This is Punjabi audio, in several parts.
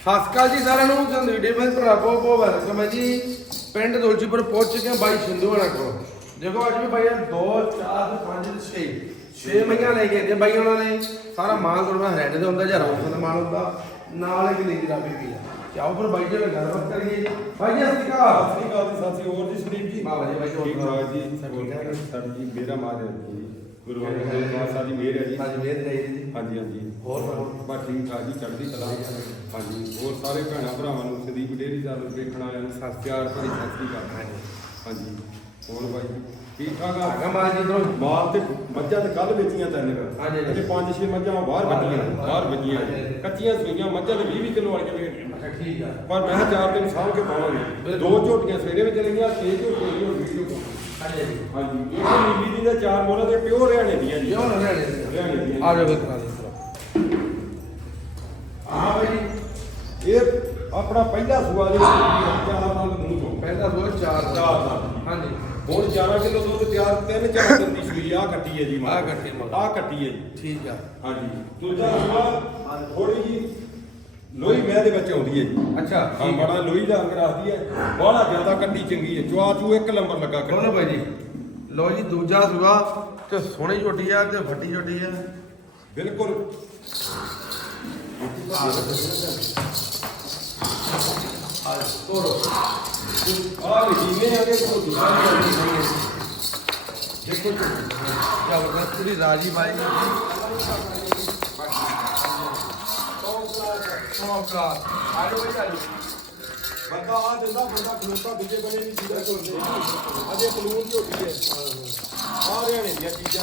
ਸਤਿ ਸ਼੍ਰੀ ਅਕਾਲ ਜੀ ਸਾਰਿਆਂ ਨੂੰ। ਸੰਦੀਪ ਡੇਵਨ ਤੁਹਾਡਾ ਬਹੁਤ ਬਹੁਤ ਵੈਲਕਮ ਹੈ ਜੀ। ਪਿੰਡ ਦੁਲਚੀਪੁਰ ਪਹੁੰਚ ਚੁੱਕੇ ਹਾਂ ਬਾਈ ਸਿੰਧੂ ਵਾਲਾ ਕੋਲ। ਦੇਖੋ ਅੱਜ ਵੀ ਬਾਈ 2 4 5 6 6 ਮਹੀਆਂ ਲੈ ਕੇ ਆਏ ਬਾਈ ਉਹਨਾਂ ਨੇ। ਸਾਰਾ ਮਾਲ ਤੁਹਾਡਾ ਹਰਿਆਣੇ ਦਾ ਹੁੰਦਾ ਜਾਂ ਰਾਜਸਥਾਨ ਦਾ ਮਾਲ ਹੁੰਦਾ। ਨਾਲ ਇੱਕ ਨੀਲੀ ਰਾਬੀ ਵੀ ਆ ਚਾਹੋ ਫਿਰ ਬਾਈ ਜੀ ਨਾਲ ਗੱਲਬਾਤ ਕਰੀਏ ਬਾਈ ਜੀ ਸਤਿ ਸ਼੍ਰੀ ਅਕਾਲ। ਸਤਿ ਸ਼੍ਰੀ ਅਕਾਲ ਜੀ ਸ਼੍ਰੀ ਹੋਰ ਜੀ ਸੰਦੀਪ ਜੀ? ਬਾਬਾ ਜੀ, ਬਾਈ ਜੀ, ਹੋਰ ਜੀ? ਸਰ ਜੀ ਮੇਰਾ ਮਾਨ ਹੈ ਜੀ। ਗੁਰੂ ਅੰਗਦ ਦੇਵ ਸਾਹਿਬ ਦੀ ਮਿਹਰ ਹੈ ਜੀ। ਹਾਂਜੀ ਮੇਰ ਜਾਈ ਜੀ। ਹਾਂਜੀ ਹਾਂਜੀ। ਹੋਰ? ਬਸ ਠੀਕ ਠਾਕ ਜੀ ਚੜ੍ਹਦੀ ਕਲਾ। ਹਾਂਜੀ ਹੋਰ ਸਾਰੇ ਭੈਣਾਂ ਭਰਾਵਾਂ ਨੂੰ ਸੰਦੀਪ ਡੇਰੀ ਦਾ ਵੇਖਣ ਵਾਲਿਆਂ ਨੂੰ ਸਤਿ ਪਿਆਰ ਭਰੀ ਸਤਿ ਸ਼੍ਰੀ ਅਕਾਲ। ਹਾਂਜੀ। ਹੋਰ ਬਾਈ? ਜੀ, ਠੀਕ ਠਾਕ ਆ। ਆਗਾ ਮਾਲ ਜੀ ਇਧਰੋਂ ਮਾਲ ਤੇ ਮੱਝਾਂ ਤੇ ਕੱਲ ਵੇਚੀਆਂ ਤਿੰਨ ਕੁ। ਹਾਂਜੀ, ਹਾਂਜੀ। ਅਜੇ ਪੰਜ ਛੇ ਮੱਝਾਂ ਬਾਹਰ ਵੱਜੀਆਂ। ਬਾਹਰ ਵੱਜੀਆਂ। ਹਾਂਜੀ, ਹਾਂਜੀ। ਕੱਚੀਆਂ ਸੂਈਆਂ ਮੱਝਾਂ ਦੇ 20 ਕਿਲੋ ਵਾਲੀਆਂ ਵੇਚੀਆਂ ਅੱਛਾ ਠੀਕ ਆ। ਪਰ ਮੈਂ ਕਿਹਾ ਚਾਰ ਦਿਨ ਸਾਂਭ ਕੇ ਪਾਵਾਂਗੇ। ਬਿਲਕੁਲ। ਦੋ ਝੋਟੀਆਂ ਸਵੇਰੇ ਵਿੱਚ ਲਈਆਂ ਛੇ ਝੋਟੀਆਂ ਦੀ ਹੋਈ ਝੋਟੀ ਹਾਂਜੀ ਜੀ ਹਾਂਜੀ। ਇਹ ਨੀਲੀ ਦੀ ਤੇ ਚਾਰ ਮੋਹਰਾਂ ਦੇ ਪਿਓਰ ਹਰਿਆਣੇ ਦੀਆਂ ਜੀ। ਕਿਉਂ ਨਾ ਰਹਿਣੇ ਹਰਿਆਣੇ ਦੀਆਂ ਆ ਜਾਓ ਫਿਰ ਕਰਾ ਦੇ ਆ ਬਾਈ। ਜੀ ਇਹ ਆਪਣਾ ਪਹਿਲਾ ਸੂਆ ਦੇ ਚਾਰ ਨਾਲ ਮੂੰਹ ਤੋਂ। ਪਹਿਲਾ ਦੋ ਚਾਰ ਚਾਰ ਦਾ ਹੁਣ 11 ਕਿਲੋ ਦੁੱਧ ਤਿਆਰ ਤਿੰਨ ਚਾਰ ਦਿਨ ਦੀ ਸੂਈ ਆ ਕੱਟੀ ਹੈ ਜੀ ਆਹ ਕੱਟੀ ਮਗਰ। ਆ ਕੱਟੀ ਹੈ ਜੀ। ਠੀਕ ਆ। ਹਾਂਜੀ। ਦੂਜਾ ਸੂਆ ਥੋੜੀ ਜੀ ਲੋਹੀ ਮੈਂ ਦੇ ਵਿੱਚ ਆਉਂਦੀ ਹੈ ਜੀ। ਅੱਛਾ ਹਾਂ ਬੜਾ ਲੋਹੀ ਦਾ ਅੰਗ ਰੱਖਦੀ ਹੈ। ਬੜਾ ਜ਼ਿਆਦਾ ਕੱਟੀ ਚੰਗੀ ਹੈ। ਚਵਾ ਚੂ ਇੱਕ ਨੰਬਰ ਲੱਗਾ ਕੱਟੀ। ਦੋਨੋਂ ਬਾਈ ਜੀ। ਲੋ ਜੀ ਦੂਜਾ ਸੁਗਾ ਤੇ ਸੋਹਣੀ ਝੋਟੀ ਆ ਤੇ ਵੱਡੀ ਝੋਟੀ ਆ। ਬਿਲਕੁਲ। ਤੋਰੋ ਆ ਵੀ ਜਿਵੇਂ ਆ ਕੇ ਕੋਈ ਦੇਖੋ ਜ਼ਬਰਦਸਤ ਪੂਰੀ ਰਾਜੀ ਬਾਈ ਜੀ ਸੋਕਾ ਆਜੋ ਬਾਈ ਆਜੋ ਬੰਦਾ ਆ ਦਿੰਦਾ ਬੰਦਾ ਖਲੋਤਾ ਦੂਜੇ ਬੰਦੇ ਨਹੀਂ ਚੀਜ਼ਾਂ ਝੋਲਦੇ ਅਜੇ ਕਾਨੂੰਨ ਝੋਟੀ ਹੈ ਆ ਹਰਿਆਣੇ ਦੀਆਂ ਚੀਜ਼ਾਂ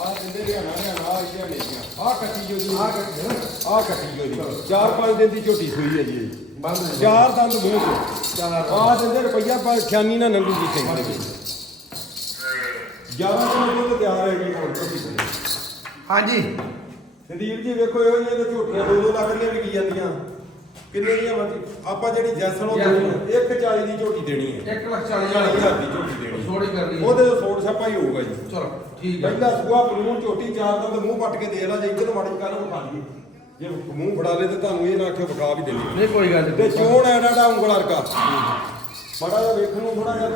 ਆ ਦਿੰਦੇ ਹਰਿਆਣਾ ਹਰਿਆਣਾ ਆ ਹਰਿਆਣੇ ਦੀਆਂ ਆ ਕੱਟੀ ਜੋ ਜੀ। ਆ ਕੱਟੀ ਹੈ? ਆ ਕੱਟੀ ਜੋ ਜੀ। ਚਾਰ ਪੰਜ ਦਿਨ ਦੀ ਝੋਟੀ ਸੂਈ ਹੈ ਜੀ। ਬੰਦ ਹੈ। ਚਾਰ ਦੰਦ ਮੂੰਹ ਚ। ਚਾਰ ਆ ਦਿੰਦੇ ਰੁਪਈਆ ਪਰ ਖਿਆਨੀ ਨਾ ਜੀ ਸਿੰਘ ਦੇ। 11 ਦਿਨ ਦੁੱਧ ਤਿਆਰ ਹੈ ਜੀ ਹੁਣ ਝੋਟੀ ਕੋਲ। ਹਾਂਜੀ। ਸੰਦੀਪ ਜੀ ਵੇਖੋ ਇਹੋ ਜਿਹੀਆਂ ਤਾਂ ਝੋਟੀਆਂ 2-2 ਲੱਖ ਦੀਆਂ ਵਿਕੀ ਜਾਂਦੀਆਂ। ਕਿੰਨੇ ਦੀਆਂ ਮਰਜ਼ੀ। ਆਪਾਂ ਜਿਹੜੀ ਜੈਸਨ ਉਹ ਜੈਸਨ। 140 ਦੀ ਝੋਟੀ ਦੇਣੀ ਹੈ। 1 ਲੱਖ 40 40 ਹਜ਼ਾਰ ਹਜ਼ਾਰ ਦੀ ਝੋਟੀ ਦੇਣੀ ਥੋੜੀ ਹੈ ਕਰਨੀ ਉਹਦੇ ਤੋਂ ਛਾਪਾ ਹੀ ਹੋਊਗਾ ਜੀ। ਚਲੋ। ਠੀਕ ਹੈ। ਪਹਿਲਾ ਸੂਆ ਪਲੂਣ ਝੋਟੀ ਚਾਰ ਦੰਦ ਮੂੰਹ ਪੱਟ ਕੇ ਦੇ ਲਾ ਜੇ ਇੱਧਰ ਮਾੜੀ ਕੱਲ ਵਿਖਾ ਦਈਏ ਜੇ ਮੂੰਹ ਫੜਾ ਲੇ ਤੇ ਤੁਹਾਨੂੰ ਇਹ ਨਾ ਆਖਿਓ ਵਿਖਾ ਵੀ ਦੇਣੀ ਨਹੀਂ ਕੋਈ ਗੱਲ ਤੇ ਨਹੀਂ ਚੋਣ ਐ ਡਾਡਾ ਉਂਗਲ ਵਰਗਾ। ਬੜਾ ਜਿਹਾ ਵੇਖਣ ਨੂੰ ਥੋੜਾ ਜਿਹਾ।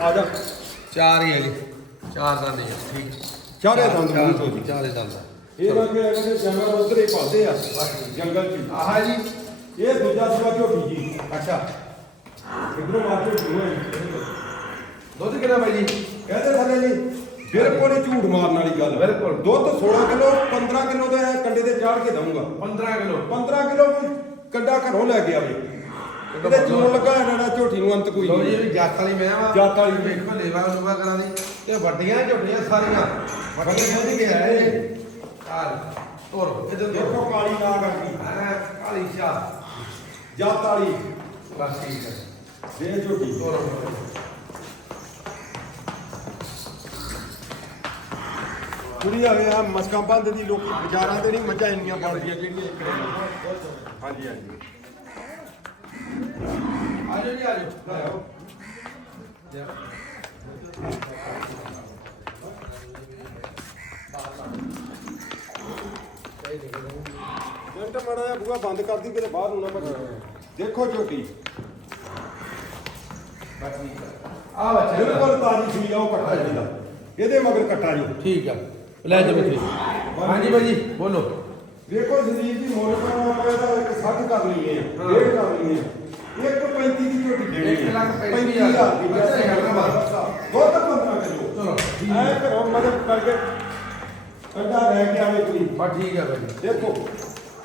ਆ ਜਾ। ਚਾਰ ਹੀ ਹੈਗੇ ਚਾਰ ਦਾ ਨਹੀਂ ਠੀਕ। ਚਾਰੇ ਦੰਦ ਮੂੰਹ ਤੋਂ ਜੀ। ਚਾਰੇ ਦੰਦ ਆ। ਇਹ ਨਾ ਕਿ ਅਗਰ ਜਾਨਵਰ ਉਧਰ ਹੀ ਪਾਲਦੇ ਆ ਜੰਗਲ 'ਚ। ਆਹ ਜੀ ਇਹ ਦੂਜਾ ਸੂਆ ਝੋਟੀ ਜੀ। ਅੱਛਾ। ਇਧਰੋਂ ਮਾਰ ਝੋਟੀ ਹੋਏ ਦੁੱਧ ਕਿੰਨਾ ਬਾਈ ਜੀ? ਕਹਿੰਦੇ ਥੱਲੇ ਜੀ। ਬਿਲਕੁਲ ਹੀ ਝੂਠ ਮਾਰਨ ਵਾਲੀ ਗੱਲ। ਬਿਲਕੁਲ। ਦੁੱਧ 16 ਕਿਲੋ 15 ਕਿਲੋ ਦੇ ਕੰਡੇ ਤੇ ਚਾੜ ਕੇ ਦਊਂਗਾ। 15 ਕਿਲੋ। 15 ਕਿਲੋ ਕੰਡਾ ਘਰੋਂ ਲੈ ਕੇ ਆਵੇ। ਇਹਦੇ ਚੂਣ ਲੱਗਾ ਇਹਨਾਂ ਝੋਟੀ ਨੂੰ ਅੰਤ ਕੋਈ ਲੋ ਜੀ ਨਹੀਂ। ਇਹ ਵੀ ਜੱਟ ਵਾਲੀ ਮੈਂ ਵਾ। ਜੱਟ ਵਾਲੀ। ਵੇਖੋ ਲੇਵਾ ਲੂਵਾ ਕਰਾਂ ਦੀ ਤੇ ਵੱਡੀਆਂ ਝੋਟੀਆਂ ਸਾਰੀਆਂ। ਵੱਡੀਆਂ ਦੁੱਧ ਕੇ ਆਏ ਚਾਰ ਤੋਰ ਇਧਰ ਦੇਖੋ ਕਾਲੀ ਨਾ ਕਰਦੀ ਕਾਲੀ ਸ਼ਾਹ। ਜੱਤ ਵਾਲੀ। ਬਸ ਠੀਕ ਹੈ। ਦੇ ਝੋਟੀ। ਤੋਰ ਕੁੜੀ ਆਵੇ ਆ ਮਸਕਾਂ ਬੰਦ ਦੀ ਲੋਕੀ ਬਾਜ਼ਾਰਾਂ ਤੇ ਨਹੀਂ ਮੱਝਾਂ ਇੰਨੀਆਂ ਬਣਦੀਆਂ ਜਿਹੜੀਆਂ ਇੱਕ ਹਾਂਜੀ ਹਾਂਜੀ। ਆਜੋ ਜੀ ਆਜੋ ਆਓ। ਮਿੰਟ ਮੜਾ ਬੂਹਾ ਬੰਦ ਕਰਦੀ ਕਿਤੇ ਬਾਹਰ ਨੂੰ ਨਾ ਭੱਜ ਦੇਖੋ ਝੋਟੀ। ਆ ਬੱਚਾ। ਬਿਲਕੁਲ ਤਾਜੀ ਸੂਈ ਆ ਉਹ ਕੱਟਾ ਜਿਹੜਾ ਇਹਦੇ ਮਗਰ ਕੱਟਾ ਜੀ। ਠੀਕ ਆ। ਲੈ ਜਾ ਬੱਚੇ ਹਾਂਜੀ ਬਾਈ ਜੀ ਬੋਲੋ। ਵੇਖੋ ਸੰਦੀਪ ਜੀ ਮੁੱਲ ਕਰਾਂਗੇ ਤਾਂ ਇੱਕ 60 ਕਰ ਲਈਏ ਹਾਂ। ਡੇਢ ਕਰ ਲਈਏ ਇੱਕ 35 ਦੀ ਝੋਟੀ ਦੇਣੀ ਇੱਕ ਲੱਖ ਪੈਂਤੀ ਪੈਂਤੀ ਹਜ਼ਾਰ। ਦੀ ਅੱਛਾ, ਜੈਸੇ ਹੈਗਾ ਬਾਤ। ਦੁੱਧ 15 ਕਿਲੋ। ਚਲੋ ਐ ਕਰੋ ਮਦਦ ਕਰਕੇ ਅੰਡਾ ਲੈ ਕੇ ਆਵੇ ਕੋਈ। ਬਸ ਠੀਕ ਹੈ ਬਾਈ ਦੇਖੋ।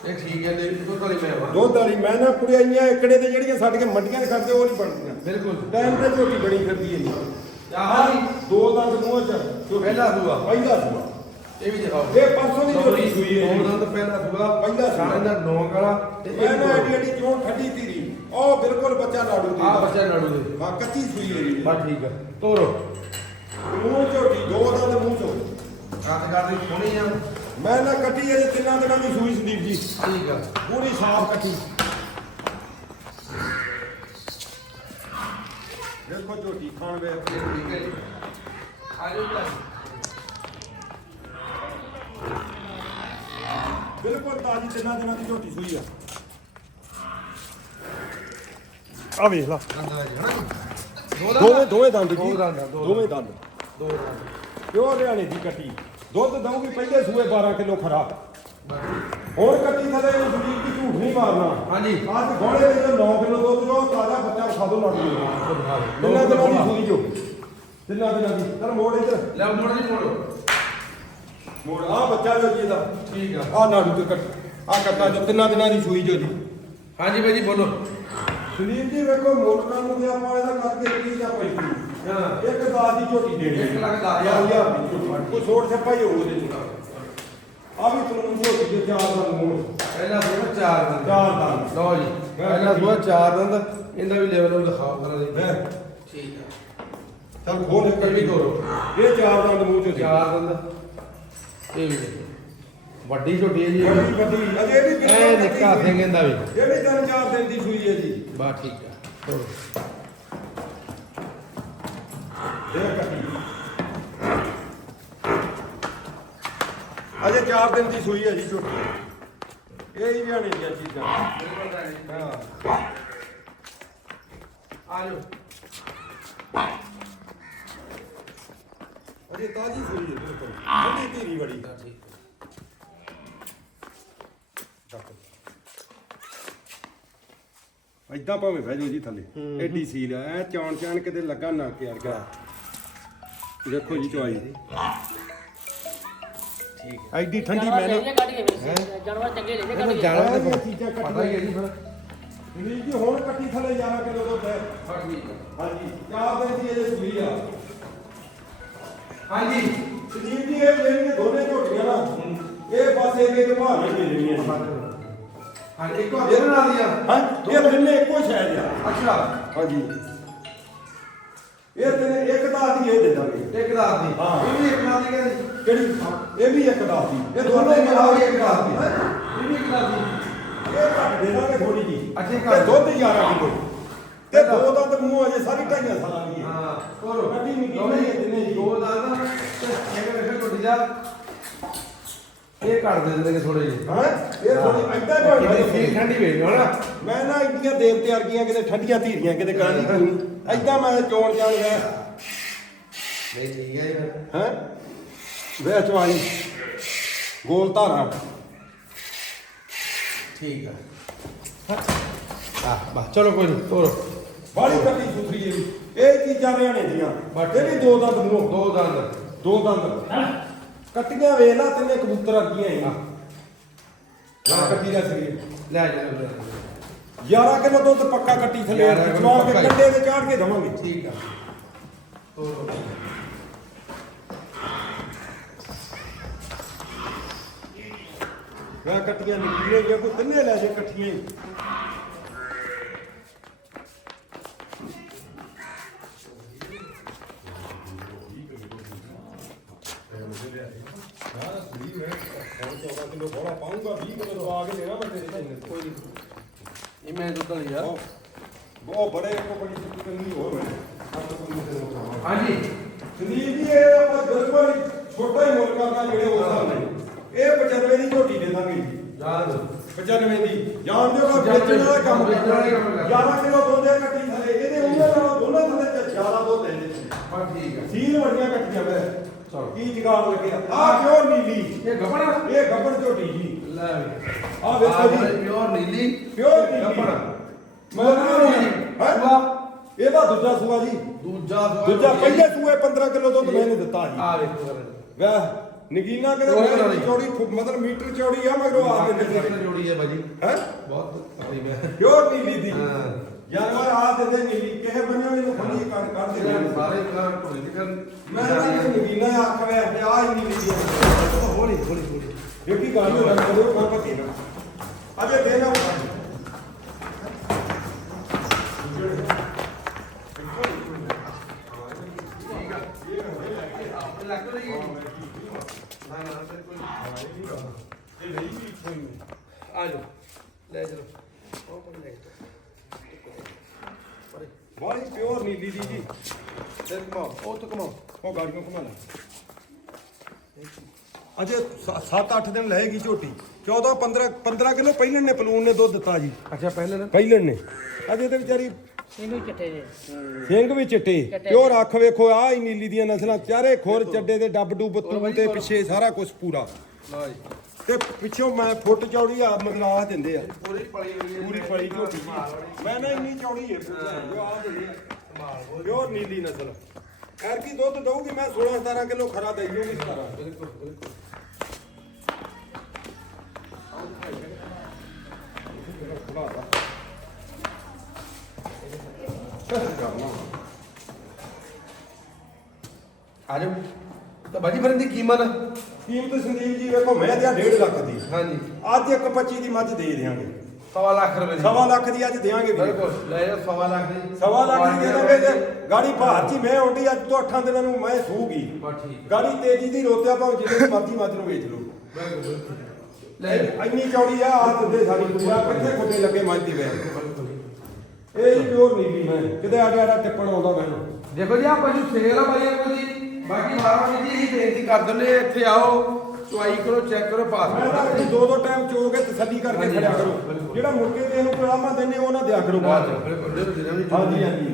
ਇਹ ਠੀਕ ਹੈ ਲੈ ਦੁੱਧ ਵਾਲੀ ਮੈਂ ਵਾ। ਦੁੱਧ ਵਾਲੀ ਮੈਂ ਨਾ ਕੁੜੀਆਂ ਇਕੜੇ ਤੇ ਜਿਹੜੀਆਂ ਸਾਡੀਆਂ ਮੰਡੀਆਂ ਦੇ ਖੜਦੇ ਉਹ ਨਹੀਂ ਬਣਦੀਆਂ। ਬਿਲਕੁਲ। ਟਾਈਮ ਤੇ ਝੋਟੀ ਬਣੀ ਫਿਰਦੀ ਹੈ ਜੀ। ਆਹ ਦੋ ਦੰਦ ਮੂੰਹ ਚ। ਪਹਿਲਾ ਸੂਆ। ਪਹਿਲਾ ਸੂਆ। ਇਹ ਵੀ ਦਿਖਾਓ। ਇਹ ਪਰਸੋਂ ਦੀ ਝੋਟੀ ਸੂਈ ਹੈ ਜੀ। ਉਹਨਾਂ ਦਾ ਪਹਿਲਾ ਸੂਆ ਪਹਿਲਾ ਸੂਆ। ਸਾਰਿਆਂ ਦਾ ਨੌਂ ਵਾਲਾ ਤੇ ਮੈਂ ਇਹ ਨਾ ਐਡੀ ਐਡੀ ਚੋਣ ਠੱਡੀ ਧੀਰੀ ਉਹ ਬਿਲਕੁਲ ਬੱਚਾ ਲਾੜੂ ਦੀ। ਆ ਬੱਚਾ ਨਾੜੂ ਦੇ। ਹਾਂ ਕੱਚੀ ਸੂਈ ਹੈ ਜੀ। ਬਸ ਠੀਕ ਹੈ ਤੋਰੋ। ਮੂੰਹ ਝੋਟੀ ਦੋ ਦਾ ਤੇ ਮੂੰਹ ਚੋਂ ਰਾਤ ਕਰਦੀ ਸੋਹਣੀ ਆ। ਮੈਂ ਨਾ ਕੱਟੀ ਤਿੰਨਾਂ ਦਿਨਾਂ ਦੀ ਸੂਈ ਸੰਦੀਪ ਜੀ। ਠੀਕ ਆ। ਪੂਰੀ ਸਾਫ਼ ਕੱਟੀ। ਦੇਖੋ ਝੋਟੀ ਖਾਣ ਵੇ ਠੀਕ ਹੈ ਜੀ। ਆ ਜਾਓ ਜੀ। ਬਿਲਕੁਲ ਤਾਜੀ ਤਿੰਨਾਂ ਦਿਨਾਂ ਦੀ ਝੋਟੀ ਸੂਈ ਆ। ਆ ਵੇਖ ਲਾ। ਦੋਵੇਂ ਦੋਵੇਂ ਦੰਦ ਜੀ। ਦੋਵੇਂ ਦੰਦ। ਦੋ ਦੰਦ। ਪਿਓ ਹਰਿਆਣੇ ਦੀ ਕੱਟੀ। ਦੁੱਧ ਦਊਗੀ ਪਹਿਲੇ ਸੂਏ 12 ਕਿਲੋ ਖਰਾ। ਹੋਰ ਕੱਟੀ ਥਲੇ ਨੂੰ ਸਰੀਰ ਦੀ ਝੂਠ ਨਹੀਂ ਮਾਰਨਾ। ਹਾਂਜੀ। ਅੱਜ ਗੋਲੇ ਵਿੱਚ 9 ਕਿਲੋ ਦੁੱਧ ਜੋ ਤਾਜ਼ਾ ਬੱਚਾ ਖਾ ਦੋ ਲੱਗ ਜੂਗਾ ਤਿੰਨਾਂ ਦਿਨਾਂ ਦੀ ਸੂਈ ਜੋ। ਤਿੰਨਾਂ ਦਿਨਾਂ ਦੀ। ਚਲ ਮੋੜ ਇੱਧਰ। ਲੈ ਮੋੜ ਨਹੀਂ ਮੋੜੋ। ਮੋੜ ਆ ਬੱਚਾ ਜੋ ਜੀ ਇਹਦਾ ਠੀਕ ਆ। ਆ ਨਾੜੂ ਤੇ ਕੱਟ। ਆ ਕੱਟਾ ਜੋ ਤਿੰਨਾਂ ਦਿਨਾਂ ਦੀ ਸੂਈ ਜੋ ਜੀ। ਹਾਂਜੀ ਬਾਈ ਜੀ ਬੋਲੋ। ਸੁਨੀਲ ਜੀ ਵੇਖੋ ਮੋਟਰਾਂ ਨੂੰ ਤੇ ਆਪਾਂ ਇਹਦਾ ਕਰਕੇ ਕੀ ਜਾਂ ਕੋਈ ਹਾਂ। ਇੱਕ ਦਾਦ ਦੀ ਝੋਟੀ ਦੇਣੀ ਇੱਕ ਲੱਖ ਦਸ ਹਜ਼ਾਰ ਹਜ਼ਾਰ ਹਜ਼ਾਰ ਦੀ ਝੋਟੀ। ਕੋਈ ਛੋਟ ਛੱਪਾ ਹੀ ਹੋਊ ਉਹਦੇ ਚ। ਆ ਵੀ ਤੁਹਾਨੂੰ ਝੋਟੀ ਦੇ ਚਾਰ ਦਾ ਮੂੰਹ ਪਹਿਲਾ ਸੂਆ ਚਾਰ ਦੰਦ। ਚਾਰ ਦਾ ਲਓ ਜੀ ਪਹਿਲਾ ਸੂਆ ਚਾਰ ਦੰਦ। ਇਹਦਾ ਵੀ ਲੈਵਲ ਨੂੰ ਦਿਖਾਓ ਕਰਾ ਦੇ ਠੀਕ ਆ। ਚੱਲ ਖੋਲ ਇਹ ਵੀ ਤੋਰੋ ਇਹ ਚਾਰ ਦਾ ਮੂੰਹ ਚ ਚਾਰ ਦੰਦ। ਇਹ ਵੀ ਦੇਖੋ। ਵੱਡੀ ਛੋਟੀ ਹੈ ਜੀ। ਵੱਡੀ ਵੱਡੀ। ਅਜੇ ਵੀ ਨਿੱਕਾ ਸੂਈ। ਸਿੰਘ ਇਹਦਾ ਵੀ। ਇਹ ਵੀ ਤਿੰਨ ਚਾਰ ਦਿਨ ਦੀ ਸੂਈ ਹੈ ਜੀ। ਬਾ ਠੀਕ ਆ। ਇਹ ਕੱਟੀ ਅਜੇ ਚਾਰ ਦਿਨ ਦੀ ਸੂਈ ਹੈ ਜੀ ਝੋਟੀ ਇਹ ਹੀ ਜਾਣੇ ਦੀਆਂ ਚੀਜ਼ਾਂ। ਹਾਂ। ਆ ਜਾਓ। ਅਜੇ ਤਾਜੀ ਸੂਈ ਹੈ ਬਿਲਕੁਲ। ਵੱਡੀ ਧੀਰੀ ਬੜੀ ਠੀਕ। ਇਦਾਂ ਭਾਵੇਂ ਬਹਿ ਜਾਓ ਜੀ ਥੱਲੇ। ਐਡੀ ਸੀਲ ਆ ਐ ਚੌਣ ਚਾਣ ਕਿਤੇ ਲੱਗਾ ਨਾ ਕੇ ਵਰਗਾ ਦੇਖੋ ਜੀ ਚਵਾਈ ਠੀਕ ਐਡੀ ਠੰਡੀ ਮੈਨੇ ਜਾਨਵਰ ਚੰਗੇ ਲੈਣੇ ਕੱਢ ਇਹ ਕੇ ਜਾਣਾ ਤੇ ਚੀਜ਼ਾਂ ਪਤਾ ਹੀ ਹੈ ਜੀ ਫਿਰ। ਜੀ ਜੀ ਹੁਣ ਕੱਟੀ ਥੱਲੇ 11 ਕਿਲੋ ਦੁੱਧ ਹੈ ਹਾਂਜੀ ਚਾਰ ਦਿਨ ਦੀ ਇਹ ਸੂਈ ਆ। ਹਾਂਜੀ। ਸੁਨੀਲ ਜੀ ਇਹ ਜਿਹੜੀਆਂ ਦੋਨੇ ਝੋਟੀਆਂ ਨਾ ਇਹ ਇੱਕ ਇੱਕ ਭਾਵੇਂ ਦੇ ਦੇਣੀਆਂ ਜੀ ਹਾਂ ਇੱਕੋ ਦਿਨ ਨਾਲ ਦੀਆਂ ਹਾਂ ਇਹ ਤਿੰਨੇ ਇੱਕੋ ਸ਼ਾਇਦ ਆ। ਅੱਛਾ। ਹਾਂਜੀ। ਇਹ ਤਿੰਨੇ ਇੱਕ ਦਾ ਦੀ ਇਹ ਦੇ ਦਾਂਗੇ। ਇੱਕ ਦਾਤ ਦੀ। ਹਾਂ। ਇਹ ਵੀ ਇੱਕ ਦਾਤ ਦੀ ਕਿਹੜੀ? ਇਹ ਵੀ ਇੱਕ ਦਾ ਦੀ। ਇਹ ਦੋਨੋਂ ਮਿਲਾਓ ਮਿਲਾਓ ਇੱਕ ਦਾਤ ਦੀ। ਇਹ ਵੀ ਇੱਕ ਦਾਤ ਦੀ। ਇਹ ਘੱਟ ਦੇ ਦਾਂਗੇ ਥੋੜੀ ਜੀ ਅੱਛਾ। ਦੁੱਧ 11 ਕਿਲੋ। ਤੇ ਦੋ ਦਾ ਤੇ ਮੂੰਹ ਅਜੇ ਸਾਰੀ ਢਾਈਆਂ ਸਾਲਾਂ ਦੀ ਹੈ। ਹਾਂ ਤੋਰੋ ਕੱਢੀ ਨਿੱਕੀ ਲਓ ਜਿਹੀ ਹੈ ਤਿੰਨੇ ਜੀ। ਦੋ ਦਾਤ ਤੇ ਇੱਕ ਵੇਖੋ ਛੋਟੀ ਜਾ। ਇਹ ਕੱਢ ਦੇ ਦੇਣਗੇ ਥੋੜੇ ਜਿਹੇ। ਹਾਂ? ਇਹ ਥੋੜੀ ਐਦਾਂ ਭਾਵੇਂ ਫੀਲ ਠੰਡੀ ਵੇਚ ਨਾ ਮੈਂ ਨਾ ਇੰਡੀਆਂ ਦੇਵਤੇ ਵਰਗੀਆਂ ਕਿਤੇ ਠੰਡੀਆਂ ਧੀਰੀਆਂ ਕਿਤੇ ਕਾਲੀ ਕੋਈ ਐਦਾਂ ਮੈਂ ਚੋਣ ਜਾਣ ਗਿਆ। ਨਹੀਂ ਠੀਕ ਹੈ। ਹੈ? ਵੇ ਚਵਾਈ। ਗੋਲ ਧਾਰਾ। ਠੀਕ ਆ। ਆ ਬਾ ਚਲੋ ਕੋਈ ਨਹੀਂ ਤੋਰੋ ਬਾੜੀ ਕੱਟੀ ਸੁਥਰੀ ਇਹ ਵੀ ਇਹ ਚੀਜ਼ਾਂ ਰਿਆਣੇ ਦੀਆਂ। ਇਹ ਵੀ ਦੋ ਦੰਦ ਮੂੰਹ ਦੋ ਦੰਦ। ਦੋ ਦੰਦ। ਕੱਟੀਆਂ ਵੇਖ ਲਾ ਤਿੰਨੇ ਕਬੂਤਰ ਅੱਗੀਆਂ ਹੀ। ਨਾ ਕੱਟੀ ਦਾ ਸਰੀਰ ਲੈ ਜਾ ਲੈ ਜਾ। 11 ਕਿਲੋ ਦੁੱਧ ਪੱਕਾ ਕੱਟੀ ਥੱਲੇ 11 ਕਿਲੋ ਚਵਾ ਕੇ ਹੀ। ਕੰਡੇ ਤੇ ਚਾੜ ਕੇ ਦਵਾਂਗੇ। ਠੀਕ ਆ। ਮੈਂ ਕੱਟੀਆਂ ਨਿਕਲੀਆਂ ਜੇ ਕੋਈ ਤਿੰਨੇ ਲੈ ਜੇ ਇਕੱਠੀਆਂ ਹੀ। ਇਹ ਮੈਂ ਦੁੱਧ ਲਈ ਆ। ਬਹੁਤ ਬੜੇ ਕੋ ਬੜੀ ਚੰਗੀ ਹੋਰ ਹੈ ਹਾਂਜੀ। ਸੁਨੀਲ ਜੀ ਇਹ ਆਪਾਂ ਬਿਲਕੁਲ ਹੀ ਛੋਟਾ ਹੀ ਮੁੱਲ ਕਰਨਾ ਜਿਹੜੇ ਉਸ ਹਿਸਾਬ ਨਾਲ। ਇਹ 95 ਦੀ ਝੋਟੀ ਦੇ ਦਾਂਗੇ ਜੀ। ਯਾਦ 95 ਦੀ। ਜਾਣਦੇ ਹੋ ਵੇਚਣ ਵਾਲਾ ਕੰਮ ਵੇਚਣ ਵਾਲਾ ਕੰਮ ਕਰਦਾ। 11 ਕਿਲੋ ਦੁੱਧ ਹੈ ਕੱਟੀ ਥਲੇ। ਇਹਦੇ ਉਹਨਾਂ ਨਾਲੋਂ ਦੋਨਾਂ ਥਲੇ ਤੇ ਜ਼ਿਆਦਾ ਦੁੱਧ ਹੈ ਹਾਂ ਠੀਕ ਆ ਸੀਲ ਵੱਡੀਆਂ ਕੱਟੀਆਂ ਵੇ ਚਲੋ। ਕੀ ਜਗਾੜ ਲੱਗਿਆ। ਆ ਕਿਉਂ ਨੀਲੀ? ਇਹ ਗੱਪਣਾ ਇਹ ਗੱਬੜ ਝੋਟੀ ਜੀ। ਲੈ ਵੀ ਆਹ ਵੇਖੋ ਜੀ। Pure Nili pure Nili. ਮੈਂ ਨਾ ਹੈ? ਇਹਦਾ ਦੂਜਾ ਸੂਆ ਜੀ। ਦੂਜਾ ਸੂਆ ਦੂਜਾ ਪਹਿਲੇ ਸੂਏ 15 ਕਿਲੋ ਦੁੱਧ ਮੈਨੇ ਦਿੱਤਾ ਜੀ। ਆ ਵੇਖੋ ਵਾਹ ਨਗੀਨਾ ਨਹੀਂ। ਚੌੜੀ ਮਤਲਬ ਮੀਟਰ ਚੌੜੀ ਆ ਮਗਰੋਂ ਆ ਦਿੰਦੇ ਕਿੰਨੇ ਜੋੜੀ ਹੈ ਬਾਜੀ ਹੈ? ਬਹੁਤ ਤਕਰੀਬ ਹੈ। ਪਿਓਰ ਨੀਲੀ ਦੀ। ਜਾਨਵਰ ਆ ਦਿੰਦੇ ਨੀਲੀ। ਕਿਸੇ ਬੰਨਿਓ ਇਹਨੂੰ ਖੰਡੀ ਕੱਢ ਕੱਢ ਦੇ। ਸਾਰੇ ਕਾਂ ਢੋਲੇ ਦੀ ਕਰ ਮੈਂ ਨਗੀਨਾ ਆਖ ਰਿਹਾ ਤੇ ਆ ਨੀਲੀ ਦੀ ਹੌਲੀ ਹੌਲੀ ਹੌਲੀ। ਦੇਖੀ ਗੱਲ ਹੋ ਰਹੀ ਕਰਿਓ ਕੋਈ ਪਤੀ ਨਾ ਅਜੇ ਦੇਣਾ ਲੱਗ ਰਹੀ ਹੈ ਨਾ ਨਾ ਫਿਰ ਕੋਈ ਆ ਜਾਓ ਲੈ ਚਲੋ। ਉਹ ਕੋਲ ਲੈ ਪਰੇ ਬੜੀ ਪਿਓਰ ਨੀਲੀ ਦੀ ਜੀ। ਫਿਰ ਕਮਾਓ ਉਹ ਤੋਂ ਕਮਾਓ ਉਹ ਗਾੜੀਆਂ ਘੁਮਾ ਲੈ। 7-8 ਦਿਨ ਲਏਗੀ ਝੋਟੀ। 14 15 15 ਕਿਲੋ ਪਹਿਲਣ ਨੇ ਪਲੂਣ ਨੇ ਦੁੱਧ ਦਿੱਤਾ ਜੀ। ਅੱਛਾ ਪਹਿਲੇ ਨਾ ਪਹਿਲਣ ਨੇ। ਅਜੇ ਤੇ ਵਿਚਾਰੀ ਇਹਨੂੰ ਚਿੱਟੇ ਦੇ। ਸਿੰਘ ਵੀ ਚਿੱਟੇ। ਪਿਓਰ ਅੱਖ ਵੇਖੋ ਆ ਹੀ ਨੀਲੀ ਦੀਆਂ ਨਸਲਾਂ। ਚਾਰੇ ਖੁਰ ਚੱਡੇ ਦੇ ਡੱਬ ਡੁੱਬ ਤੂ ਤੇ ਪਿੱਛੇ ਸਾਰਾ ਕੁਝ ਪੂਰਾ। ਲਓ ਜੀ। ਤੇ ਪਿੱਛੋਂ ਮੈਂ ਫੁੱਟ ਚੌੜੀ ਆ ਮਗਲਾਹ ਦਿੰਦੇ ਆ। ਪੂਰੀ ਪਲੀ ਹੋਈ ਹੈ। ਪੂਰੀ ਫਲੀ ਝੋਟੀ ਮੈਂ ਨਾ ਇੰਨੀ ਚੌੜੀ ਹੈ ਜੋ ਆ ਦਿੰਦੇ ਆ ਪਿਓਰ ਨੀਲੀ ਨਸਲ। ਐਰ ਕੀ ਦੁੱਧ ਦਊਗੀ ਮੈਂ 16 17 ਕਿਲੋ ਖਰਾ ਦੇਈ ਜੂਗੀ ਸਾਰਾ ਬਿਲਕੁਲ ਬਿਲਕੁਲ। ਆ ਜਾਓ। ਤਾਂ ਬਾਜੀ ਫਿਰ ਇਹਦੀ ਕੀਮਤ? ਕੀਮਤ ਸੰਦੀਪ ਜੀ ਵੇਖੋ ਮੈਂ ਤੇ 1.5 ਲੱਖ ਦੀ। ਹਾਂਜੀ। ਅੱਜ ਇੱਕ 25 ਦੀ ਮੱਝ ਦੇ ਦਿਆਂਗੇ। ਸਵਾ ਲੱਖ ਰੁਪਏ ਦੀ। ਸਵਾ ਲੱਖ ਦੀ ਅੱਜ ਦਿਆਂਗੇ ਵੀਰੇ ਬਿਲਕੁਲ ਲੈ ਜਾ ਸਵਾ ਲੱਖ ਦੀ। ਸਵਾ ਲੱਖ ਦੀ ਦੇ ਦਾਂਗੇ ਤੇ ਗਾੜੀ ਭਾਰ ਜੀ ਮੈਂ ਆਉਂਦੀ ਅੱਜ ਤੋਂ 8 ਦਿਨਾਂ ਨੂੰ ਮੈਂ ਸੂਗੀ। ਬਸ ਠੀਕ। ਗਾੜੀ ਤੇਜ਼ੀ ਦੀ ਰੋਤਿਆ ਭਾਵੇਂ ਜਿੰਨੀ ਮਰਜ਼ੀ ਮੱਝ ਨੂੰ ਵੇਚ ਲਓ। ਬਿਲਕੁਲ ਬਿਲਕੁਲ। ਲੈ ਜਾ ਇੰਨੀ ਚੌੜੀ ਆ ਆ ਦਿੰਦੇ ਸਾਰੀ ਕੁੜੀਆਂ ਕਿੱਥੇ ਖੁੱਡੇ ਲੱਗੇ ਮੱਝ ਦੀ ਵੇ ਇਹ ਹੀ ਪਿਓਰ ਨੀਲੀ ਮੈਂ ਕਿਤੇ ਆੜਾ ਆੜਾ ਟਿੱਪਣ ਆਉਂਦਾ ਮੈਨੂੰ। ਦੇਖੋ ਜੀ ਆ ਪਸ਼ੂ ਸੇਲ ਆ ਬਾਈ ਕੋ ਜੀ ਬਾਕੀ ਮਾਰੋ ਜੀ ਜੀ ਬੇਨਤੀ ਕਰ ਦਿੰਦੇ ਇੱਥੇ ਆਓ ਚੁਆਈ ਕਰੋ ਚੈੱਕ ਕਰੋ ਪਾਸ ਮੈਂ ਤਾਂ ਆਪਣੀ ਦੋ ਦੋ ਟਾਈਮ ਚੋ ਕੇ ਤਸੱਲੀ ਕਰਕੇ ਹਾਂਜੀ, ਖੜਿਆ ਕਰੋ ਬਿਲਕੁਲ। ਜਿਹੜਾ ਮੁੜ ਕੇ ਤੇ ਇਹਨੂੰ ਕਲਾਮਾ ਦਿੰਦੇ ਉਹ ਨਾ ਦਿਆ ਕਰੋ ਬਾਅਦ ਚ। ਹਾਂਜੀ ਹਾਂਜੀ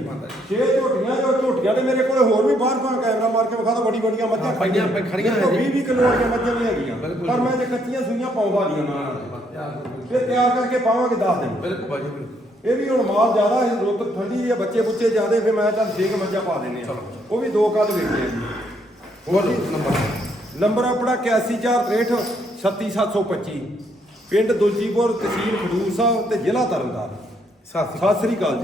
ਛੇ ਝੋਟੀਆਂ ਜੋ ਝੋਟੀਆਂ ਤੇ ਮੇਰੇ ਕੋਲ ਹੋਰ ਵੀ ਬਾਹਰ ਬਾਹਰ ਕੈਮਰਾ ਮਾਰ ਕੇ ਵਿਖਾ ਦੋ ਬੜੀ ਬੜੀਆਂ ਮੱਝਾਂ ਪਈਆਂ ਪਈ ਖੜੀਆਂ ਹੈ ਜੀ। 20 20 ਕਿਲੋ ਵਾਲੀਆਂ ਮੱਝਾਂ ਵੀ ਹੈਗੀਆਂ ਬਿਲਕੁਲ। ਪਰ ਮੈਂ ਜੇ ਕੱਚੀਆਂ ਸੂਈਆਂ ਪਾਉਂਦਾ ਨਹੀਂ ਉਹਨਾਂ ਨਾਲ ਤੇ ਤਿਆਰ ਕਰਕੇ ਪਾਵਾਂਗੇ 10 ਦਿਨ ਬਿਲਕੁਲ ਬਾਜੀ ਬਿਲਕੁਲ ਇਹ ਵੀ ਹੁਣ ਮਾਲ ਜ਼ਿਆਦਾ ਹੈ ਰੁੱਤ ਠੰਡੀ ਹੈ ਬੱਚੇ ਬੁੱਚੇ ਜ਼ਿਆਦੇ ਫਿਰ ਮੈਂ ਤਾਂ ਕੁ ਮੱਝਾਂ ਪਾ ਦਿੰਨੇ ਆ ਉਹ ਵੀ ਦੋ ਕੱਦ ਵੇਚਦੇ ਆ। ਹੋਰ ਨੰਬਰ? ਨੰਬਰ ਆਪਣਾ 8163 36725 ਪਿੰਡ ਦੁਲਜੀਪੁਰ ਤਹਿਸੀਲ ਖਡੂਰ ਸਾਹਿਬ ਤੇ ਜ਼ਿਲ੍ਹਾ ਤਰਨਤਾਰਨ। ਸਤਿ ਸ੍ਰੀ ਅਕਾਲ ਜੀ।